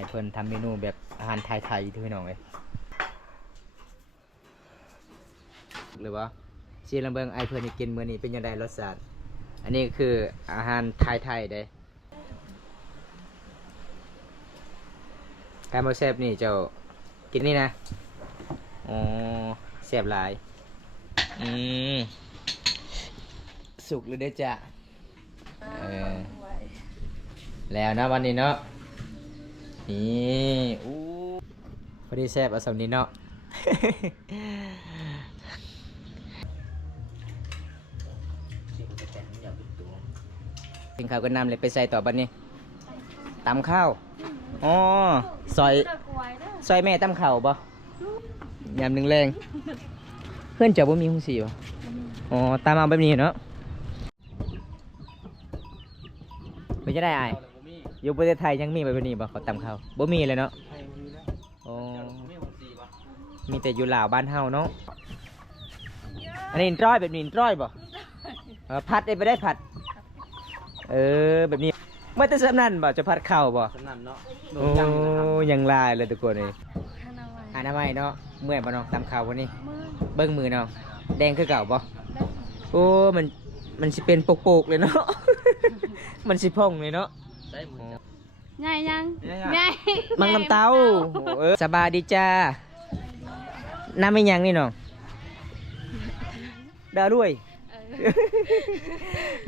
อ้เพิ่นทำเมนูแบบอาหารไทยๆที่พี่น้องเลยหรือว่าซีลำเบิงไอ้เพิ่นกินมื้อนี้เป็นยังไงรสชาติอันนี้คืออาหารไทยๆเด้การบ่แซ่บนี่เจ้ากินนี่นะอ๋อแซ่บหลายอืมสุกเลยเด้อจ้ะแล้วนะวันนี้เนาะนี่อู้พอดีแซ่บเอาสำนี้เนาะ กินข้าวกันน้ำเลยไปใส่ต่อบัดนี้ตำข้าวอ๋อซอยแม่ตำข้าวบ่ยำหนึ่งแรงเพื่อนเจ้าบ่มีหุ้งสีบ่อ๋อตามเอาแบบนี้เนาะไม่จะได้อายอยู่ประเทศไทยยังมีแบบนี้บ่เขาตำข้าวบ่มีเลยเนาะอ๋อมีแต่อยู่ลาวบ้านเฮาเนาะอันนี้ร้อยแบบนี้ร้อยบ่ผัดได้ไปได้ผัดแบบนี้ไม่แต่สำนันบ่จะพัดเข่าบ่สำนันเนาะโอ้ยังลายเลยทุกคนเลยหาหน้าไม้เนาะเมื่อยบ่น้องตำข่าววันนี้เบิ้งมือเนาะแดงคือเก่าบ่โอ้มันสิเป็นโปกๆเลยเนาะ มันสิพองเลยเนาะใหญ่ยังใหญ่มังน้ำเต้าสบายดีจ้าน้ำไม่ยังนี่น้องเด้อด้วย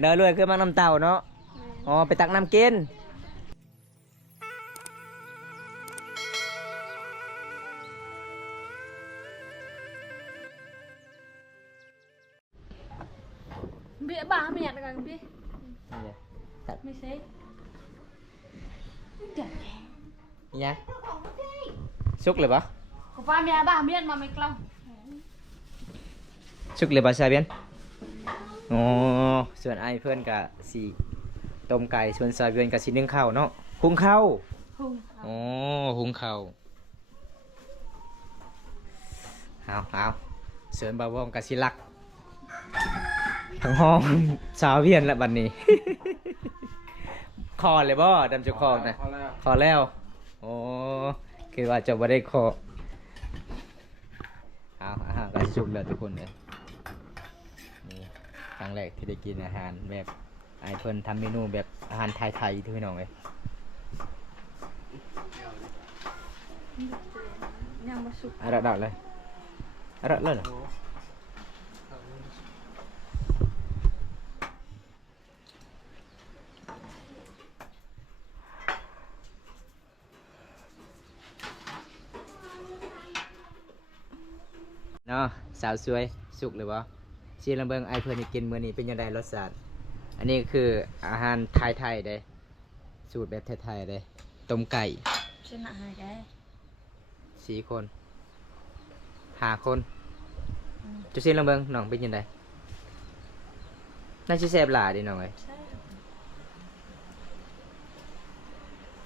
เด้อด้วยคือมังน้ำเต้าเนาะอ๋อไปตักน้ำกินเบี้ยบ้าไม่อยากกันพี่ไม่ใช่ยังสุกเลยปะขอป้าเมียบ้าเมียนมาไม่กล้องสุกเลยปะชายเบียนอ๋อส่วนไอ้เพื่อนกับสีต้มไก่ส่วนซอยเบียนกับสีนึ่งข้าวเนาะหุงข้าวอ๋อหุงข้าวเอาเสริญบาวงกับสีลักทั้งห้องสาวเวียนละบัดนี้ คอเลยบ่ดำจะคอนะคอแล้วโอ้คือว่าจะบ่ได้คอเอาอาหารก็สุกแล้วทุกคนเลยนี่ครั้งแรกที่ได้กินอาหารแบบไอ้เพิ่นทำเมนูแบบอาหารไทยๆที่พี่น้องเลยยังมาสุกอร่อยเลยอร่อยเลยเนาะสาวสวยสุกหรือเปล่าชีลำเบิงไอเพื่อนกินมื้อนี้เป็นยังไงรสชาติอันนี้คืออาหารไทยๆเด้สูตรแบบไทยๆเด้ต้มไก่ชนะหายได้4 คน5 คนจะชีลำเบิงน้องเป็นยังไงน่าจะแซ่บหลายดิน้องเอ้ย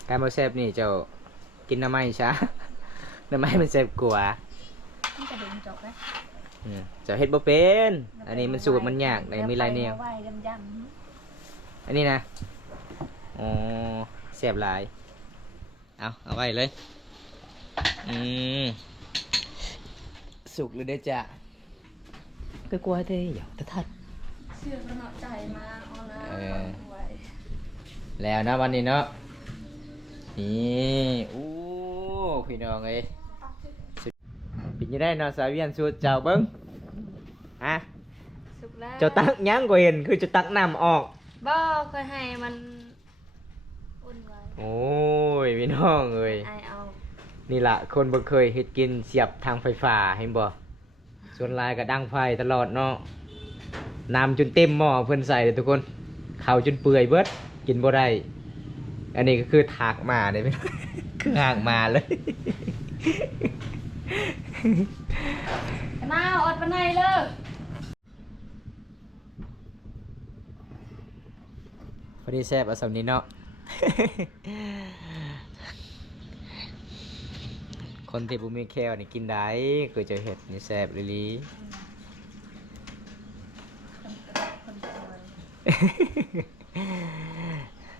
การบ่แซ่บนี่เจ้ากินน้ำไม้ช้า น้ำไม้มันแซ่บกว่าจะเฮ็ดบ่เป็นอันนี้มันสูตรมันยากในมีหลายแนวอันนี้นะอ๋อแซ่บหลายเอาไว้เลยสุกเลยเด้อจ้ะก็กลัวเด้อย่าตะทัดเชื่อมันเอาใจมาเอานะแล้วนะวันนี้เนาะนี่อู้พี่น้องเอ้ยเป็นยังได้เนาะสาวเวียนสูตรเจ้าเบิ้งสุกแล้วเจ้าตักยังก็เห็นคือจะตักน้ำออกบ่เคยให้มันอุ่นไว้โอ้ยพี่น้องเอ้ยนี่ล่ะคนบ่เคยเฮ็ดกินเสียบทางไฟฟ้าเห็นบ่ส่วนลายก็ดังไฟตลอดเนาะน้ำจนเต็มหม้อเพิ่นใส่เลยทุกคนข้าวจนเปื่อยเบิดกินบ่ได้อันนี้ก็คือถากมาเนี่ยพี่ คือหากมาเลยมาอดปานไหนเลยพอดีแซ่บเอาสำนี้เนาะ คนที่บุมีแควนี่กินได้คือจะเห็ดนี่แซ่บเลยลี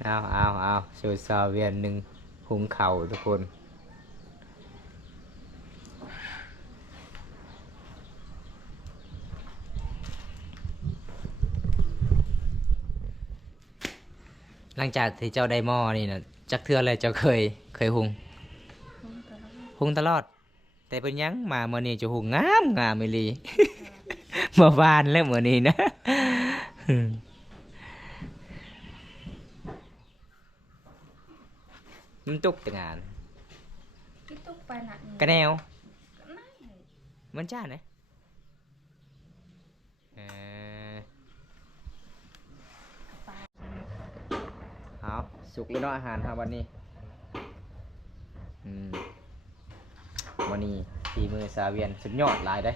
เอาสูตรซาเวียนหนึ่ง หุงข้าวทุกคนหลังจากที่เจ้าได้หม้อนี่นะจักเทื่ออะไรเจ้าเคยหุงตลอดแต่เป็นหยังมาเมื่อนี้จะหุงงามไม่ลี เมื่อวานแล้วเมื่อนี้นะ มันตุกแต่งาน cái túc bài nặng กระแนว này มันจ้าเนี่ยเอาสุกแล้วเนาะอาหารครับวันนี้วันนี้ฝีมือสาเวียนสุดยอดหลายได้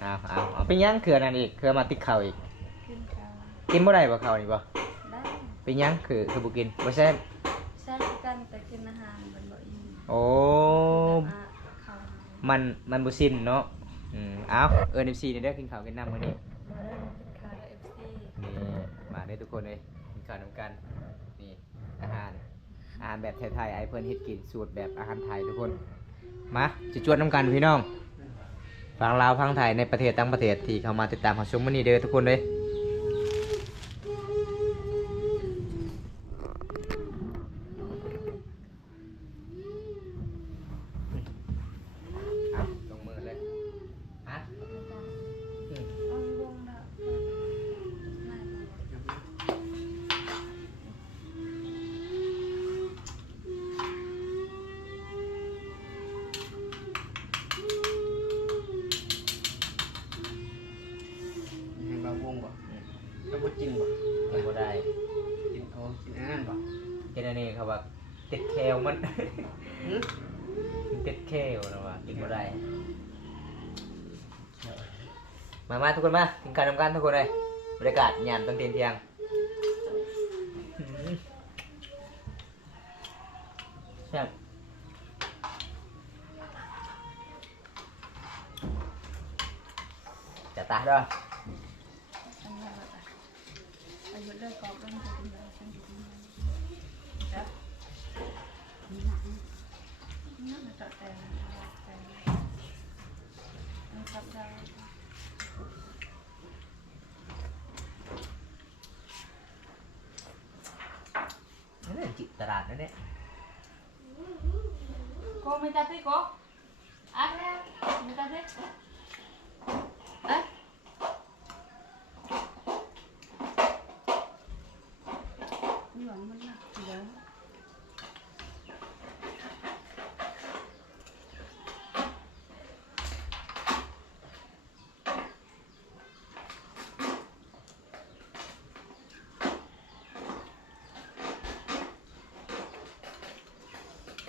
เอาเป็นยังเขื่อนั่นอีกเขื่อมาติดเข่าอีก kinh cao กินบ่ได้บ่เข่านี่บ่ đấy เป็นยังคือบ่กินบ่แซ่บ sao cân tại kinh hàng mình bội โอ้ không มันบ่สิ้นเนาะเอาFC นี่เด้อกินข้าวกินน้ำมื้อนี้ mà đây là kinh cao FC นี่มาได้ทุกคนเลยกินข้าวนำกันนี่อาหารแบบไทยๆไอ้เพิ่นเฮ็ดกินสูตรแบบอาหารไทยทุกคนมาจะจวดน้ำกันพี่น้องฟังลาวฟังไทยในประเทศต่างประเทศที่เข้ามาติดตามรับชมมื้อนี้เด้อทุกคนเลยลงมือเลยฮะ ông buông đó này mà ให้บาวงบ่ต้องบ่กินบ่ กินบ่ได้ กินกินอันนั้นบ่ กินอันนี้เขาว่าติดแคลมัน ติดแคลนะว่ากินบ่ได้มาทุกคนมากินข้าวนำกันทุกคนเลยบรรยากาศยามตอนเที่ยงแซ่บจะตาด้วย anh là vậy anh vẫn đây có bên thì cũng là sang cũng đó nó là trọ tèn anh sắp ra นั่นแหละจิตลาดนั่นแหละ cô mình ta thích cô à mình ta thích đấy nhưng mà mình là gì đó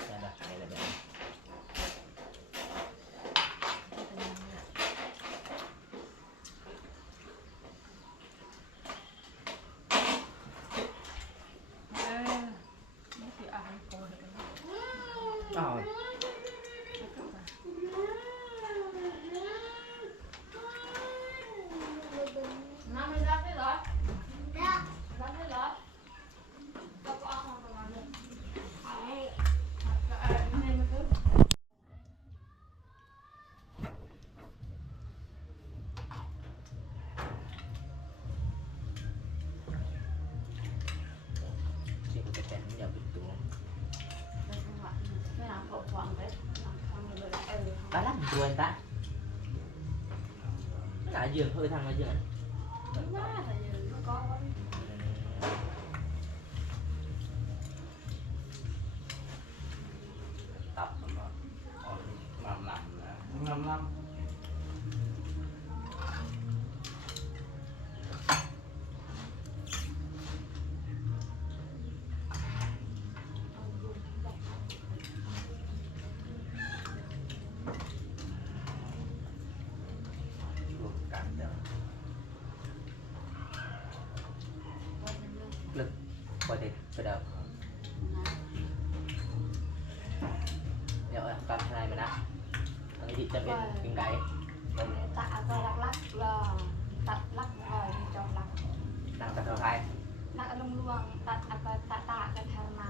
ได้ปะได้เลย nó chỉ ăn cô được cái อ้าว nó mới ra thế rồi ra thế rồi đâu có ăn không còn được này mà cứ ที่มันจะแต่งมันอย่าเป็นตัว cái nào cậu khoảng đấy làm xong rồiตาลับตัวอันตาไม่หลายเยือนเพื่อทางมาเยือน đúng quá tại vì nó có ตับมันบ่ออกลำนะลำรวมกันเดี๋ยว lực có thể phải đập rồi cầm này mà nè cái gì cho biết kim đáy tạ coi lắc lắc là tạ lắc rồi cho lắc đang tập đầu hai lắc lung luông tạ coi tạ tạ cái thằng mà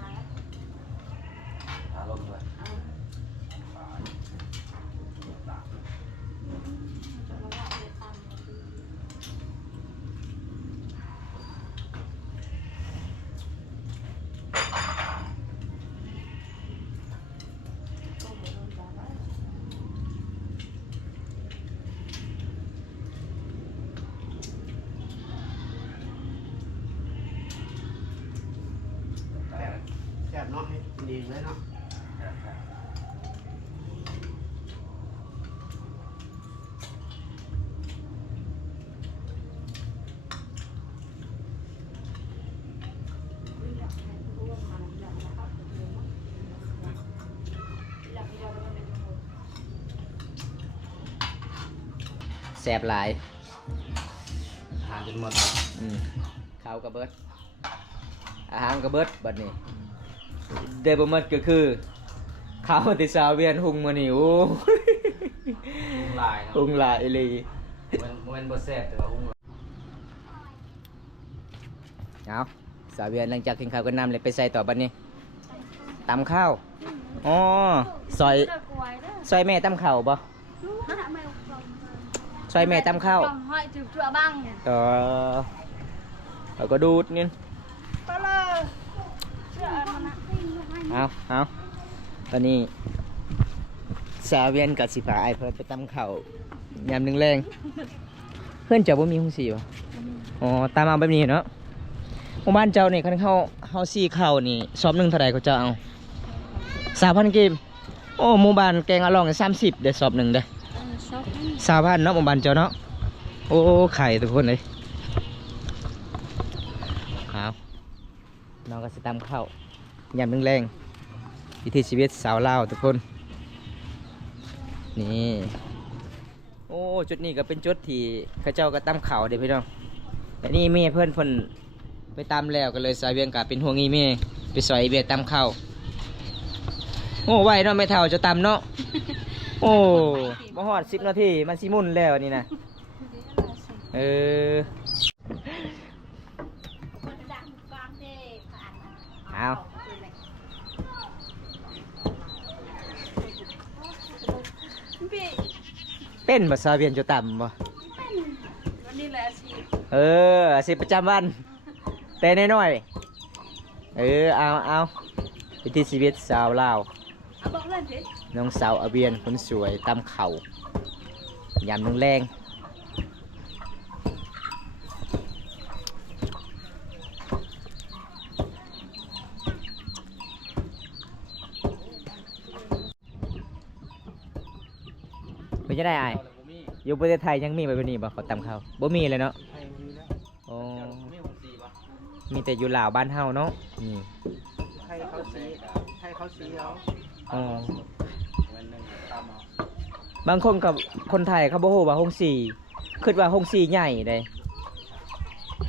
บเนาะให้ดีเลยเนาะ แซ่บหลาย ทานจนหมด ข้าวกระเบิดอาหารกระเบิดบัดนี้เดบหมดก็คือข้าวติสาวเวียนหุงมานี่โอ้ หุ้งลายเนาะ หุงหลายอีหลี มันบ่แซ่บแต่ว่าหุ้งลาย เอาสาวเวียนหลังจากกินข้าวกันน้ำเลยไปใส่ต่อบัดนี้ตำข้าวอ๋อซอยซอยแม่ตำข้าวบ่ซอยแม่ตำข้าว hỏi chụp chữa băng แล้วก็ดูดนี่ to lơ chữa nó เอาตอนนี้สาวเวียนกับสิพาไอเพิ่นไปตำข้าวยามหนึ่งแรงเพื่อนเจ้าบ่มีหุ้งสีบ่อ๋อตามเอาแบบนี้เนาะหมู่บ้านเจ้านี่คันเข้าสีข้าวนี่ซอบหนึงเท่าไหร่เขาเจ้าเอา3,000 กีบโอ้หมู่บ้านแกงอะล่อง30เด้อซอบหนึงเด้อ sốc 3,000เนาะหมู่บ้านเจ้าเนาะโอ้ไข่ทุกคนเลยเอาน้องก็สิตำข้าวยามหนึ่งแรงวิถีชีวิตสาวลาวทุกคนนี่โอ้จุดนี้ก็เป็นจุดที่เขาเจ้าก็ตำข้าวเด้อพี่น้องแต่นี่แม่เพื่อนเพิ่นไปตำแล้วก็เลยสายเวียงกาเป็นห่วงอีแม่ไปซอยอีเบียตำข้าวโอ้ไวเนาะไม่เท่าจะตำเนาะโอ้มาฮอด10 นาทีมันสิมุนแล้วนี่นะเออเอาเป็นภาษาเวียนจะต่ำบ่ วันนี้แหละสิ เออสิประจำวันแต่น้อยๆเอาวิถีชีวิตสาวลาว เอาบอกเล่นสิ น้องสาวอาเบียนคนสวยตำเข่ายามนึงแรงไม่จะได้อาย เอาแล้วบ่มี อยู่ประเทศไทยยังมีแบบนี้บ่เขาตำข้าวบ่มีเลยเนาะ ไทยมีแล้ว โอ้ เจ้าบ่มีหุ้งสีบ่ มีแต่อยู่ลาวบ้านเฮาเนาะนี่ ไทยเขาสีไทยเขาสีเอา อ๋อ วันหนึงตามเอา บางคนกับคนไทยเขาบ่ฮู้ว่าห้องสี่คิดว่าห้องสี่ใหญ่เลย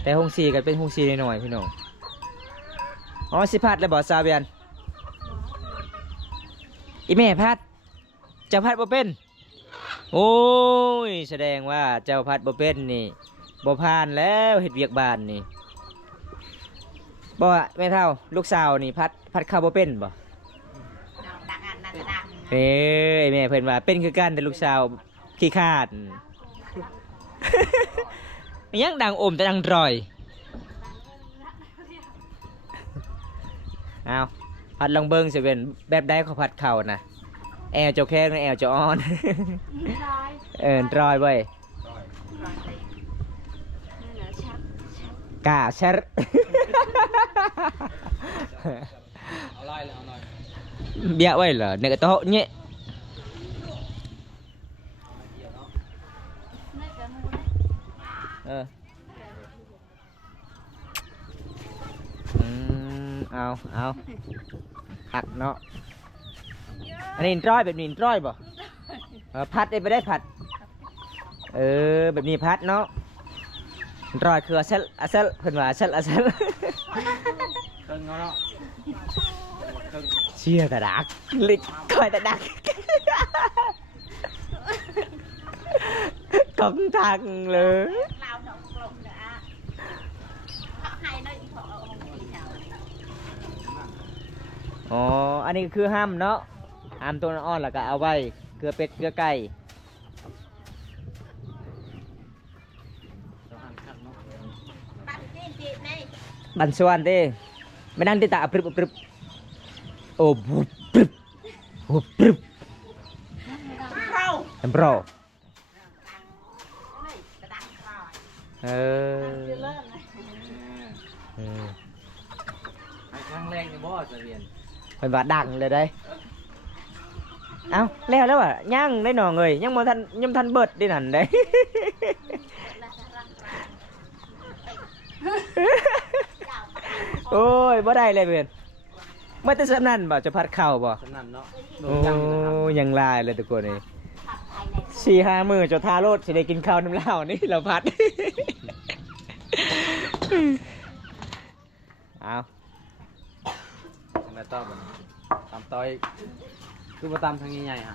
แต่ห้องสี่ก็เป็นห้องสี่น้อยๆพี่น้องอ๋อสิพัดแล้วบ่ซาเบียนอีแม่พัดเจ้าพัดบ่เป็นโอ้ยแสดงว่าเจ้าพัดบ่เป็นนี่บ่ผ่านแล้วเฮ็ดเวียกบ้านนี่บ่ว่าแม่เฒ่าลูกสาวนี่พัดข้าวบ่เป็นบ่เอ้ยแม่เพิ่นว่าเป็นคือกันแต่ลูกสาวขี้คร้าด ยังดังอมแต่ดังดรอยเอาพัดลองเบิ้งสิเป็นแบบได้เขาพัดเข่านะแอลเจ้าแข้งแอลเจ้าอ้อน ร้อย ดรอยเว้ย นี่แหละชัก กาเชร เอาไล่เลยเอาหน่อย เบี้ยไว้เหรอเนี่ยก็โตะเนี่ย นี่กันมูนี่ เออเอาหักเนาะอันนี้ร้อยแบบนี้ร้อยบ่พัดได้ไปได้ผัดแบบนี้พัดเนาะร้อยคืออาเซลเพิ่นว่าอาเซล เพิ่งเอาเนาะเพิ่ง เชี่ยแต่ดักลิกคอยแต่ดัก กองทางเลย เราดอกกลมเด้อเขาให้ได้อีกของเราของพี่สาว อ๋ออันนี้คือห้ามเนาะห้ามตัวอ่อนแล้วก็เอาไว้เกลือเป็ดเกลือไก่ ต้องหั่นคักเนาะ บ้านจีนจีนนี่ บันสวนเด้ไม่นั่นที่ตาปรึบปรึบโอ้บุบปรึบโอ้ปรึบ เรา เอ็มโปร นี่กระดังคอย เออ เริ่มนะ เออ ให้ครั้งแรกนี่บ่จะเรียน เพิ่นว่าดังเลยได้เอ้าแล้วอ่ะย่างได้หนองเอ้ยยังบ่ทันยังทันเบิดได้นั่นได้ โอ้ยบ่ได้เลยเพื่อนไม่แต่สำนั่นบ่จะพัดเข่าบ่ สนั่นเนาะ โอ้ยังลายเลยทุกคนนี่4-5 มื้อเจะทาโรดสิได้กินข้าวน้ำเหล้านี่เราพัด เอา ทำไมต้อมตำต้อยคือมาตำทางใหญ่ๆฮะ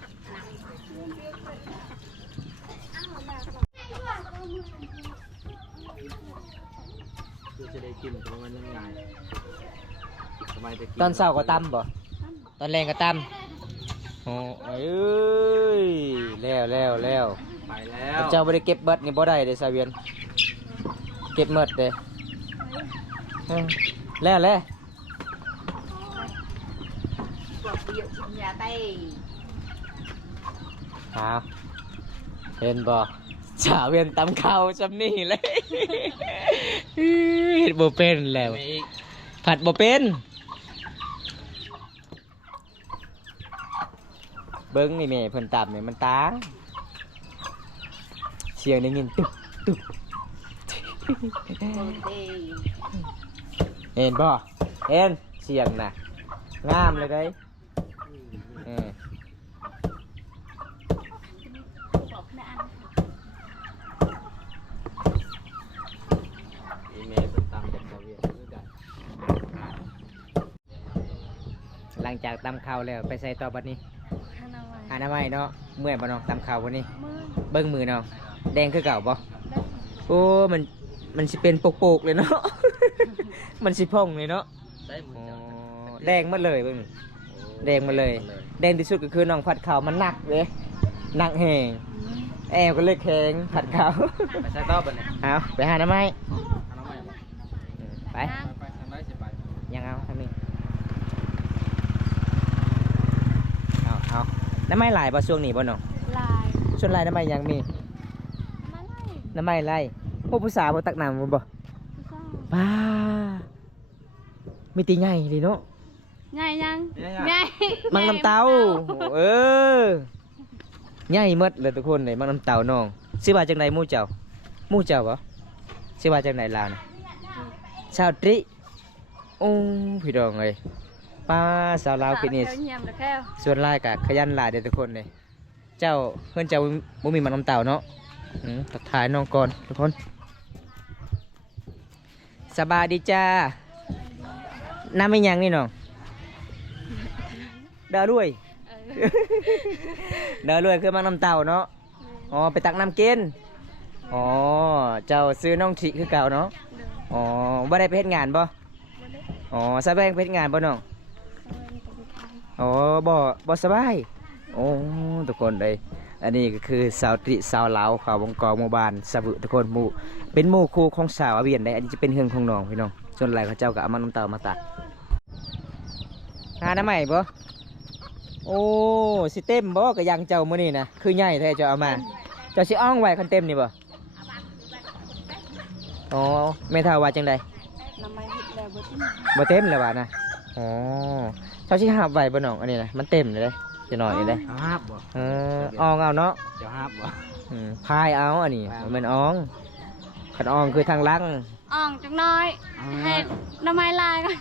คือจะได้กินประมาณยังไงทำไมจะกิน ตอนเช้าก็ตำบ่ตอนแรงก็ตำโอ้เอ้ยแล้ว ไปแล้ว เจ้าบ่ได้เก็บเบิดนี่บ่ได้เด้ซาเวียนเก็บหมดเด้แล้ว บอกเดี๋ยวชิมยาไต้ เอาเห็นบ่สาวเวียนตำข้าวจำนี่เลย เฮ็ดบ่เป็นแล้ว ไม่อีก ผัดบ่เป็นเบิ้งนี่แม่เพิ่นตับนี่มันตางเสียงได้ยินตึก เห็นบ่เห็นเสียงน่ะงามเลยได้เออ บอกนะอัน อีเมลเป็นตำจากซาเวียด้วยกัน หลังจากตำข้าวแล้วไปใส่ต่อบัดนี้ ฮานอย อนามัยเนาะเมื่อยบ่น้องตำข้าววันนี้ มือ เบิ้งมือน้องแดงคือเก่าบ่โอ้มันสิเป็นโปกๆเลยเนาะ มันสิพองเลยเนาะ ใส่หมู อ๋อ จัง แดงหมาเลยเบิ่งนี่แดงมาเลย แดงที่สุดก็คือน้องผัดข้าวมันหนักเด้หนักแหงแอวก็เลยแข็งผัดข้าว ไปใส่ต้อบันเนี่ย เอาไปหาหน้าไม้ ทำไมบ่ ไป ไปทำไรสิไป ยังเอาทางนี้เอาหน้าไม้หลายบ่ช่วงนี้บ่น้อง ลาย ส่วนหลายหน้าไม้ยังมี มาไล่ หน้าไม้ไรพวกผู้สาวบ่ตักน้ำบ่ ก็ ป้ามีตีใหญ่เลยเนาะ ใหญ่ยังใหญ่ มังน้ำเต้าเออใหญ่หมดเลยทุกคนเลยมังน้ำเต้าน้องชื่อว่าจังไดหมู่เจ้าบ่ชื่อว่าจังไดลาวนะชาวตริโอ้พี่น้องเอ้ยป้าสาวลาวคือนี่ เยี่ยมแล้วแค่ ส่วนหลายก็ขยันหลายเด้อทุกคนเลยเจ้าเพิ่นเจ้าบ่มีมังน้ำเต้าเนาะทักทายน้องก่อนทุกคนสบายดีจ้าน้ำไม่ยังนี่น้องเดาด้วย เดาด้วยคือมังน้ำเต่าเนาะอ๋อไปตักน้ำกินอ๋อเจ้าซื้อน้องทิคือเก่าเนาะอ๋อบ่ได้ไปเฮ็ดงานบ่อ๋อสบายไปเฮ็ดงานบ่น้องอ๋อบ่สบายโอ้ทุกคนเลยอันนี้ก็คือสาวติสาวลาวเขาวงกองหมู่บ้านสะบึทุกคนหมู่เป็นหมู่คู่ของสาวอาเวียนได้อันนี้จะเป็นเฮือนของน้องพี่น้องส่วนหลายเขาเจ้าก็เอามังน้ำเต่ามาตักหาได้ไหมบ่โอ้สิเต็มบ่ก็ยังเจ้ามื้อนี้นะคือใหญ่แท้เจ้าเอามาเจ้าสิอ้องไว้คันเต็มนี่บ่อ๋อแม่เฒ่าว่าจังได น้ำมันเห็ดแล้วบ่ทิ้ง บ่เต็มแล้วว่านะอ๋อเจ้าสิหาบไว้บ่น้องอันนี้นะมันเต็มเลยเด้จะหน่อยนี่เด้ เอาฮับบ่ อ้องเอาเนาะ เดี๋ยวฮับบ่ พายเอาอันนี้มันเป็นอ้องคันอ้องคือทางลัง อ่องจังน้อยเห็ดน้ำมันลายกัน